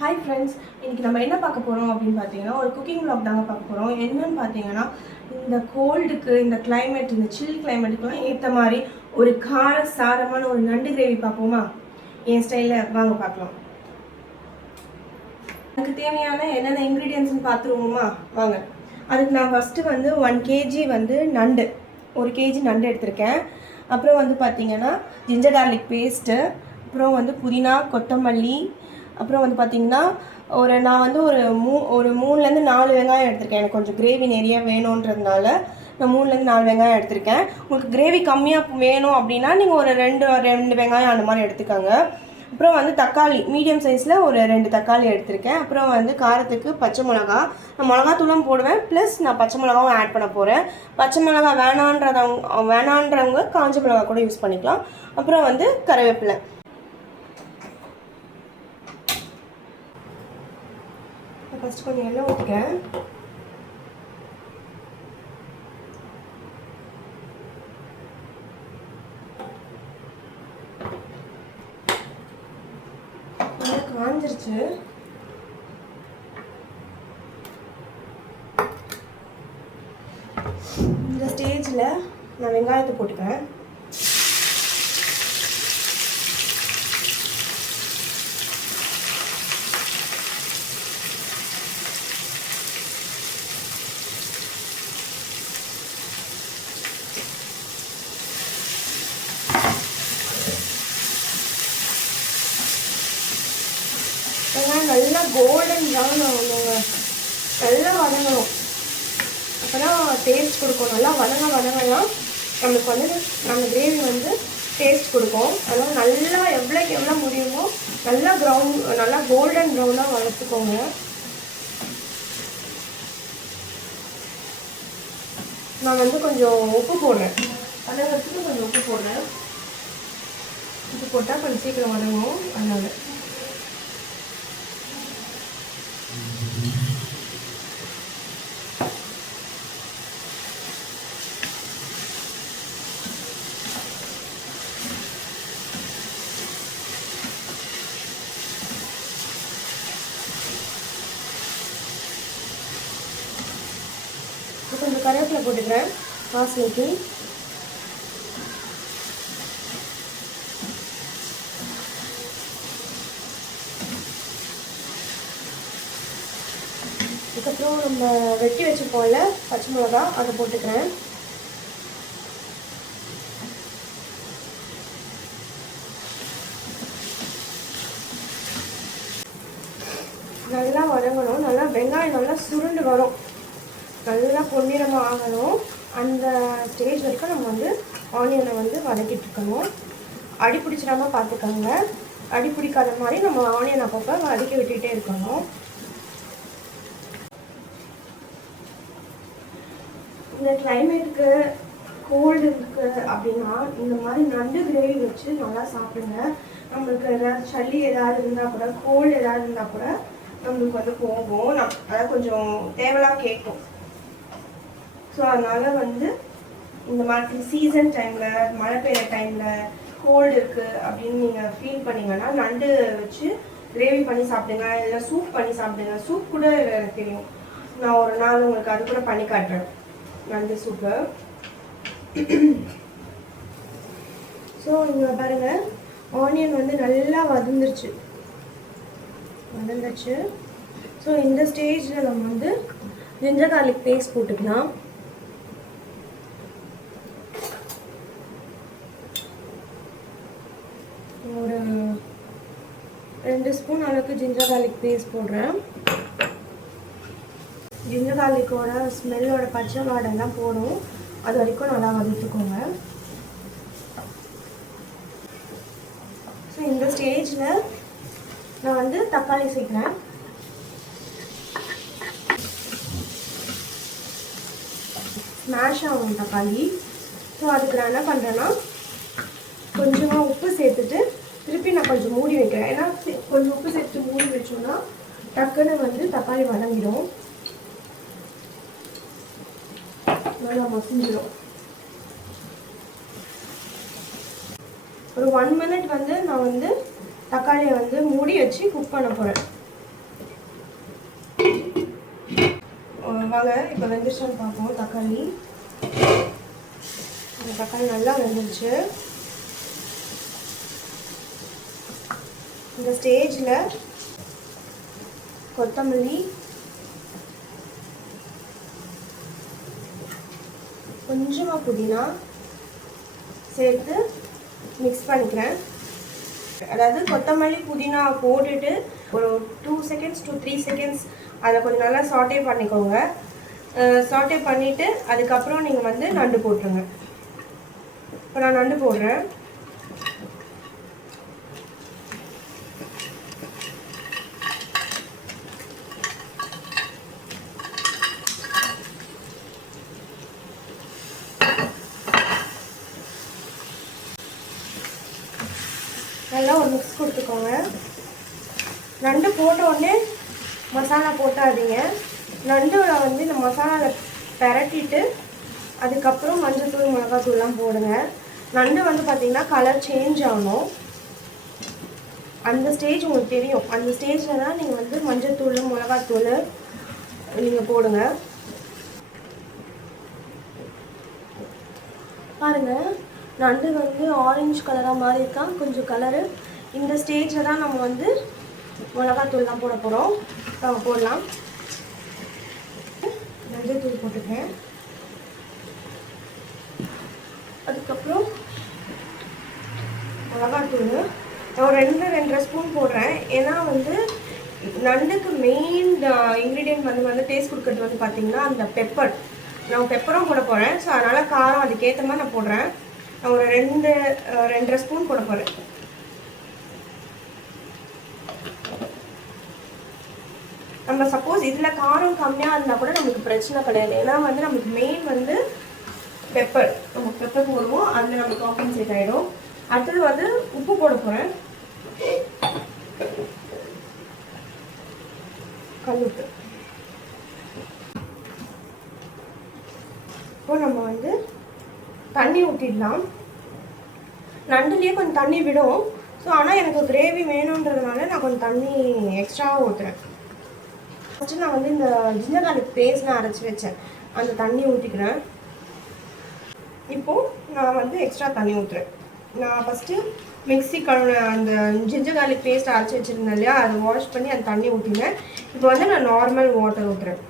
Hi friends, இன்றைக்கி நம்ம என்ன பார்க்க போகிறோம் அப்படின்னு பார்த்தீங்கன்னா ஒரு குக்கிங் vlog தாங்க பார்க்க போகிறோம். என்னன்னு பார்த்தீங்கன்னா இந்த கோல்டுக்கு, இந்த கிளைமேட், இந்த சில் கிளைமேட்டுக்குலாம் ஏற்ற மாதிரி ஒரு கார சாரமான ஒரு நண்டு கிரேவி பார்ப்போமா? என் ஸ்டைலில் வாங்க பார்க்கலாம். அதுக்கு தேவையான என்னென்ன இன்க்ரீடியன்ட்ஸ்னு பார்த்துருவோமா? வாங்க. அதுக்கு நான் ஃபஸ்ட்டு வந்து 1 kg வந்து நண்டு, 1 kg நண்டு எடுத்திருக்கேன். அப்புறம் வந்து பார்த்திங்கன்னா ஜிஞ்சர் கார்லிக் பேஸ்ட்டு, அப்புறம் வந்து புதினா, கொத்தமல்லி, அப்புறம் வந்து பார்த்திங்கன்னா நான் வந்து ஒரு 3லேருந்து 4 வெங்காயம் எடுத்திருக்கேன். எனக்கு கொஞ்சம் கிரேவி நிறைய வேணுன்றதுனால நான் 3லேருந்து 4 வெங்காயம் எடுத்திருக்கேன். உங்களுக்கு கிரேவி கம்மியாக வேணும் அப்படின்னா நீங்கள் ஒரு ரெண்டு வெங்காயம் அந்த மாதிரி எடுத்துக்கோங்க. அப்புறம் வந்து தக்காளி மீடியம் சைஸில் ஒரு 2 தக்காளி எடுத்திருக்கேன். அப்புறம் வந்து காரத்துக்கு பச்சை மிளகா, நான் மிளகாத்தூளும் போடுவேன், ப்ளஸ் நான் பச்சை மிளகாவும் ஆட் பண்ண போகிறேன். பச்சை மிளகா வேணான்றவங்க காஞ்ச மிளகா கூட யூஸ் பண்ணிக்கலாம். அப்புறம் வந்து கருவேப்பிலை. ஃபஸ்ட்டு கொஞ்சம் எண்ணெய் ஊற்றிக்கேன். காஞ்சிருச்சு. இந்த ஸ்டேஜில் நான் வெங்காயத்தை போட்டுக்கிறேன். வெங்காயம் நல்லா கோல்டன் ப்ரௌன் ஆகணுங்க, நல்லா வதங்கணும். அப்போ தான் டேஸ்ட் கொடுக்கும். நல்லா வதங்கலாம் நம்மளுக்கு வந்து நம்ம கிரேவி வந்து டேஸ்ட் கொடுக்கும். அதனால் நல்லா எவ்வளோ முடியுமோ நல்லா கோல்டன் ப்ரௌனாக வளர்த்துக்கோங்க. நான் வந்து கொஞ்சம் உப்பு போடுறேன், வதங்கிறதுக்கு கொஞ்சம் உப்பு போடுறேன். உப்பு போட்டால் கொஞ்சம் சீக்கிரம் வதங்கும். அதனால் கொஞ்சம் கருவேப்பிலை போட்டுக்கிறேன் வாசனைக்கு. அதுக்கப்புறம் நம்ம வெட்டி வச்சுருப்போம்ல பச்சை மிளகா, அதை போட்டுக்கிறேன். நல்லா வதங்கணும். நல்லா வெங்காயம் நல்லா சுருண்டு வரும், நல்லா பொன்னிறமாக ஆகணும். அந்த ஸ்டேஜ் வரைக்கும் நம்ம வந்து ஆனியனை வந்து வதக்கிட்டு இருக்கணும். அடி பிடிச்சிடாமல் பார்த்துக்கோங்க. அடி பிடிக்காத மாதிரி நம்ம ஆனியன் அப்பப்போ வதக்கி விட்டுகிட்டே இருக்கணும். இந்த கிளைமேட்டுக்கு கோல்டு இருக்குது அப்படின்னா இந்த மாதிரி நண்டு கிரேவி வச்சு நல்லா சாப்பிடுங்க. நம்மளுக்கு ஏதாவது சளி ஏதாவது இருந்தால் கூட, கோல்டு ஏதாவது இருந்தால் கூட நம்மளுக்கு வந்து போகும். அதாவது கொஞ்சம் தேவலாக கேட்கும். ஸோ அதனால் வந்து இந்த மாதிரி சீசன் டைமில், மழை பெய்கிற டைமில் கோல்டு இருக்குது அப்படின்னு நீங்கள் ஃபீல் பண்ணிங்கன்னா நண்டு வச்சு கிரேவி பண்ணி சாப்பிடுங்க, இல்லை சூப் பண்ணி சாப்பிடுங்க. சூப் கூட எனக்கு தெரியும், நான் ஒரு நாள் உங்களுக்கு அது கூட பண்ணி காட்டுறேன், நண்டு சூப்பு. ஸோ இங்கே பாருங்கள், ஆனியன் வந்து நல்லா வதந்துருச்சு. ஸோ இந்த ஸ்டேஜில் நம்ம வந்து ஜிஞ்சர் கார்லிக் பேஸ்ட் போட்டுக்கலாம். ஒரு 2 ஸ்பூன் அளவுக்கு ஜிஞ்சர் கார்லிக் பேஸ்ட் போடுறேன். ஜிஞ்சர் கார்லிக்கோட ஸ்மெல்லோட பச்சை வாடெல்லாம் போடும், அது வரைக்கும் நல்லா வதக்கிக்கோங்க. ஸோ இந்த ஸ்டேஜில் நான் வந்து தக்காளி சேர்க்குறேன். ஸ்மாஷ் ஆகும் தக்காளி. ஸோ அதுக்கு நான் என்ன பண்ணுறேன்னா கொஞ்சமாக உப்பு சேர்த்துட்டு திருப்பி நான் கொஞ்சம் மூடி வைக்கிறேன். ஏன்னா கொஞ்சம் உப்பு சேர்த்து மூடி வச்சோன்னா டக்குன்னு வந்து தக்காளி வதங்கிடும், நல்லா மசிஞ்சிடும். ஒரு 1 minute வந்து நான் வந்து தக்காளியை வந்து மூடி வச்சு குக் பண்ண போகிறேன். வாங்க இப்போ வெந்துருச்சான்னு பார்ப்போம். தக்காளி இந்த தக்காளி நல்லா வெந்துருச்சு. இந்த ஸ்டேஜில் கொத்தமல்லி, கொஞ்சமாக புதினா சேர்த்து மிக்ஸ் பண்ணிக்கிறேன். அதாவது கொத்தமல்லி புதினா போட்டுட்டு ஒரு 2 செகண்ட்ஸ் to 3 செகண்ட்ஸ் அதை கொஞ்சம் நல்லா சாட்டே பண்ணிக்கோங்க. சாட்டே பண்ணிவிட்டு அதுக்கப்புறம் நீங்கள் வந்து நண்டு போட்டுருங்க. இப்போ நான் நண்டு போடுறேன். நல்லா ஒரு மிக்ஸ் கொடுத்துக்கோங்க. நண்டு போட்ட உடனே மசாலா போட்டாதீங்க. நண்டு வந்து இந்த மசாலாவில் பெரட்டிட்டு அதுக்கப்புறம் மஞ்சள்தூள் மிளகாத்தூள்லாம் போடுங்க. நண்டு வந்து பார்த்திங்கன்னா கலர் சேஞ்ச் ஆகணும். அந்த ஸ்டேஜ் உங்களுக்கு தெரியும். அந்த ஸ்டேஜில் தான் நீங்கள் வந்து மஞ்சள்தூள் மிளகாத்தூள் நீங்கள் போடுங்க. பாருங்கள், நண்டு வந்து ஆரஞ்சு கலராக மாதிரி இருக்கா கொஞ்சம் கலரு. இந்த ஸ்டேஜில் தான் நம்ம வந்து மிளகாத்தூள்லாம் போட போகிறோம். நம்ம போடலாம். மஞ்சள் தூள் போட்டுக்கேன். அதுக்கப்புறம் மிளகாத்தூள் ஒரு 2 ஸ்பூன் போடுறேன். ஏன்னா வந்து நண்டுக்கு மெயின் இன்க்ரீடியன்ட் வந்து டேஸ்ட் கொடுக்கறது வந்து பார்த்திங்கன்னா அந்த பெப்பர். நான் பெப்பரும் போட போகிறேன். ஸோ அதனால் காரம் அதுக்கேற்ற மாதிரி நான் போடுறேன். நான் ஒரு 2 ஸ்பூன் போட போகிறேன். நம்ம சப்போஸ் இதில் காரம் கம்மியாக இருந்தால் கூட நமக்கு பிரச்சனை கிடையாது. ஏன்னா வந்து நமக்கு மெயின் வந்து பெப்பர். நம்ம பெப்பர் போடுவோம், அதில் நமக்கு காம்பன்சேட் ஆகிடும். அடுத்தது வந்து உப்பு போட போகிறேன். கல் உப்பு. இப்போ நம்ம வந்து தண்ணி ஊற்றிடலாம். நண்டுலேயே கொஞ்சம் தண்ணி விடும். ஸோ ஆனால் எனக்கு கிரேவி வேணுன்றதுனால நான் கொஞ்சம் தண்ணி எக்ஸ்ட்ராவாக ஊற்றுறேன். ஃபஸ்ட்டு நான் வந்து இந்த ஜிஞ்சர் கார்லிக் பேஸ்ட்லாம் அரைச்சி வச்சேன், அந்த தண்ணி ஊற்றிக்கிறேன். இப்போது நான் வந்து எக்ஸ்ட்ரா தண்ணி ஊற்றுறேன். நான் ஃபஸ்ட்டு மிக்ஸி கழுவின அந்த ஜிஞ்சர் கார்லிக் பேஸ்ட் அரைச்சி வச்சுருந்தேன் இல்லையா, அதை வாஷ் பண்ணி அந்த தண்ணி ஊற்றினேன். இப்போ வந்து நான் நார்மல் வாட்டர் ஊற்றுறேன்.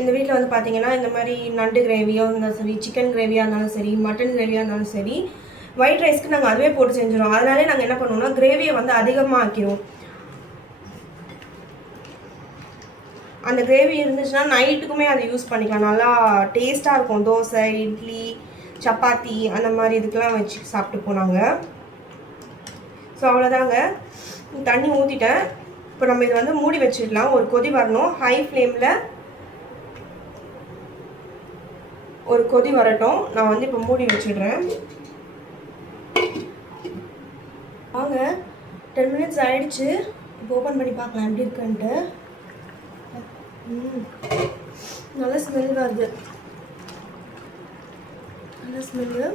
இந்த வீட்டில் வந்து பார்த்திங்கன்னா இந்த மாதிரி நண்டு கிரேவியாக இருந்தாலும் சரி, சிக்கன் கிரேவியாக இருந்தாலும் சரி, மட்டன் கிரேவியாக இருந்தாலும் சரி, ஒயிட் ரைஸ்க்கு நாங்கள் அதுவே போட்டு செஞ்சிடும். அதனாலே நாங்கள் என்ன பண்ணுவோம்னா கிரேவியை வந்து அதிகமாக ஆக்கிடுவோம். அந்த கிரேவி இருந்துச்சுன்னா நைட்டுக்குமே அதை யூஸ் பண்ணிக்கலாம். நல்லா டேஸ்ட்டாக இருக்கும். தோசை, இட்லி, சப்பாத்தி அந்த மாதிரி இதுக்கெலாம் வச்சு சாப்பிட்டு போனாங்க. ஸோ அவ்வளோதாங்க, தண்ணி ஊற்றிட்டேன். இப்போ நம்ம இதை வந்து மூடி வச்சிடலாம். ஒரு கொதி வரணும். ஹை ஃப்ளேமில் ஒரு கொதி வரட்டும். நான் வந்து இப்போ மூடி வச்சிடுறேன். வாங்க, 10 மினிட்ஸ் ஆயிடுச்சு. இப்போ ஓப்பன் பண்ணி பார்க்கலாம் எப்படி இருக்குன்ட்டு. நல்ல ஸ்மெல் வருது. நல்ல ஸ்மெல்லு.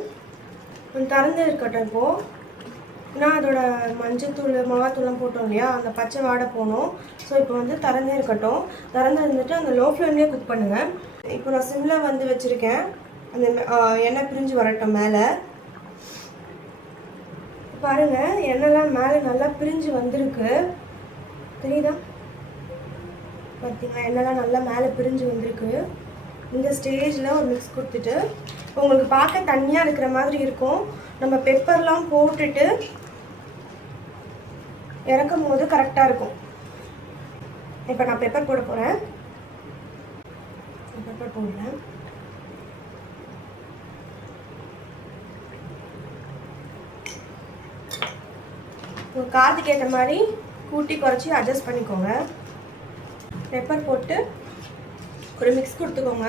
கொஞ்சம் திறந்து இருக்கட்டும். இப்போது நான் அதோட மஞ்சத்தூள் மிளகாத்தூள்லாம் போட்டோம் இல்லையா, அந்த பச்சை வாடை போகணும். ஸோ இப்போ வந்து திறந்தே இருக்கட்டும். திறந்து இருந்துட்டு அந்த லோ ஃப்ளேம்லேயே குக் பண்ணுங்கள். இப்போ நான் சிம்மில் வந்து வச்சுருக்கேன். அந்த எண்ணெய் பிரிஞ்சு வரட்டும் மேலே. பாருங்கள், எண்ணெய்லாம் மேலே நல்லா பிரிஞ்சு வந்திருக்கு. தெரியுதா? பார்த்தீங்களா, எண்ணெய்லாம் நல்லா மேலே பிரிஞ்சு வந்திருக்கு. இந்த ஸ்டேஜில் ஒரு மிக்ஸ் கொடுத்துட்டு, உங்களுக்கு பார்க்க தண்ணியாக இருக்கிற மாதிரி இருக்கும். நம்ம பெப்பர்லாம் போட்டுட்டு இறக்கும் போது கரெக்டாக இருக்கும். இப்போ நான் பெப்பர் போட போகிறேன். பெப்பர் போடுறேன். உங்கள் காரத்துக்கு ஏற்ற மாதிரி கூட்டி குறைச்சி அட்ஜஸ்ட் பண்ணிக்கோங்க. பெப்பர் போட்டு ஒரு மிக்ஸ் கொடுத்துக்கோங்க.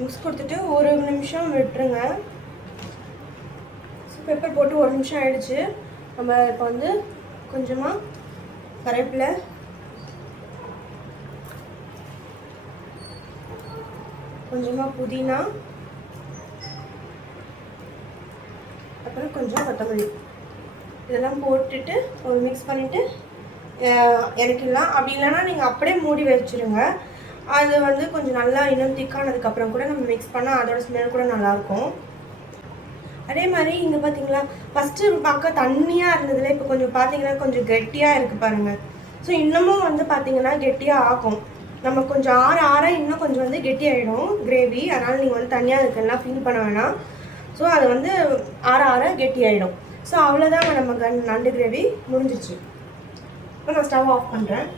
மிக்ஸ் கொடுத்துட்டு ஒரு நிமிஷம் விட்டுருங்க. பெப்பர் போட்டு 1 நிமிஷம் ஆயிடுச்சு. நம்ம இப்போ வந்து கொஞ்சமாக கருவேப்பிலை, கொஞ்சமாக புதினா, அப்புறம் கொஞ்சம் கொத்தமல்லி இதெல்லாம் போட்டுட்டு ஒரு மிக்ஸ் பண்ணிவிட்டு இறக்கிடலாம். அப்படி இல்லைன்னா நீங்கள் அப்படியே மூடி வச்சுருங்க. அது வந்து கொஞ்சம் நல்லா இன்னும் திக்கானதுக்கப்புறம் கூட நம்ம மிக்ஸ் பண்ணால் அதோட ஸ்மெல் கூட நல்லாயிருக்கும். அதே மாதிரி இங்கே பார்த்தீங்களா, ஃபஸ்ட்டு பார்க்க தண்ணியாக இருந்ததில் இப்போ கொஞ்சம் பார்த்தீங்கன்னா கொஞ்சம் கெட்டியாக இருக்குது பாருங்கள். ஸோ இன்னமும் வந்து பார்த்தீங்கன்னா கெட்டியாக ஆகும். நம்ம கொஞ்சம் ஆற இன்னும் கொஞ்சம் வந்து கெட்டியாகிடும் கிரேவி. அதனால் நீங்கள் வந்து தனியாக இருக்குன்னா ஃபீல் பண்ண வேணாம். ஸோ அது வந்து ஆற கெட்டியாகிடும். ஸோ அவ்வளோதாங்க நம்ம நண்டு கிரேவி முடிஞ்சிச்சு. இப்போ நான் ஸ்டவ் ஆஃப் பண்ணுறேன்.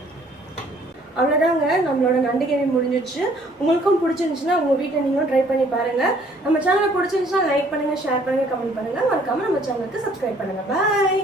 அவ்வளோதாங்க நம்மளோட நண்டு கிரேவி முடிஞ்சிச்சு. உங்களுக்கும் பிடிச்சிருந்துச்சுன்னா உங்கள் வீட்டில் நீங்களும் ட்ரை பண்ணி பாருங்கள். நம்ம சேனலை பிடிச்சிருந்துச்சுன்னா லைக் பண்ணுங்கள், ஷேர் பண்ணுங்கள், கமெண்ட் பண்ணுங்கள். மறக்காமல் நம்ம சேனலுக்கு சப்ஸ்கிரைப் பண்ணுங்கள். பாய்.